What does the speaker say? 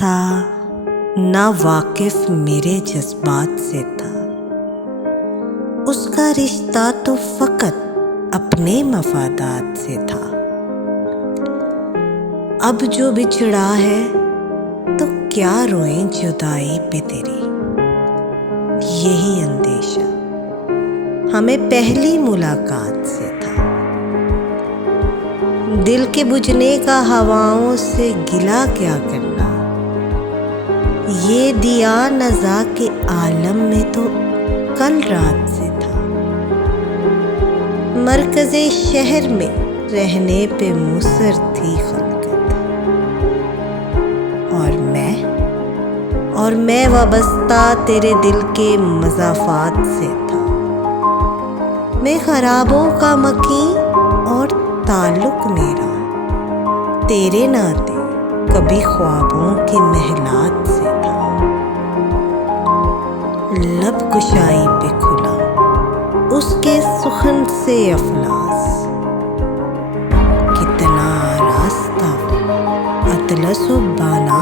था, ना वाकिफ मेरे जज्बात से था। उसका रिश्ता तो फकत अपने मफादात से था। अब जो बिछड़ा है तो क्या रोएं जुदाई पे तेरी, यही अंदेशा हमें पहली मुलाकात से था। दिल के बुझने का हवाओं से गिला क्या करना, ये दिया नज़ा के आलम में तो कल रात से था। मरकज़े शहर में रहने पे मुसर थी खलकत, और मैं वाबस्ता तेरे दिल के मज़ाफ़ात से था। मैं ख़राबों का मकीन और ताल्लुक़ मेरा तेरे नाते कभी ख्वाबों के महलात से था। लब कुशाई पे खुला उसके सुखन से अफलास, कितना रास्ता अतलस व बाना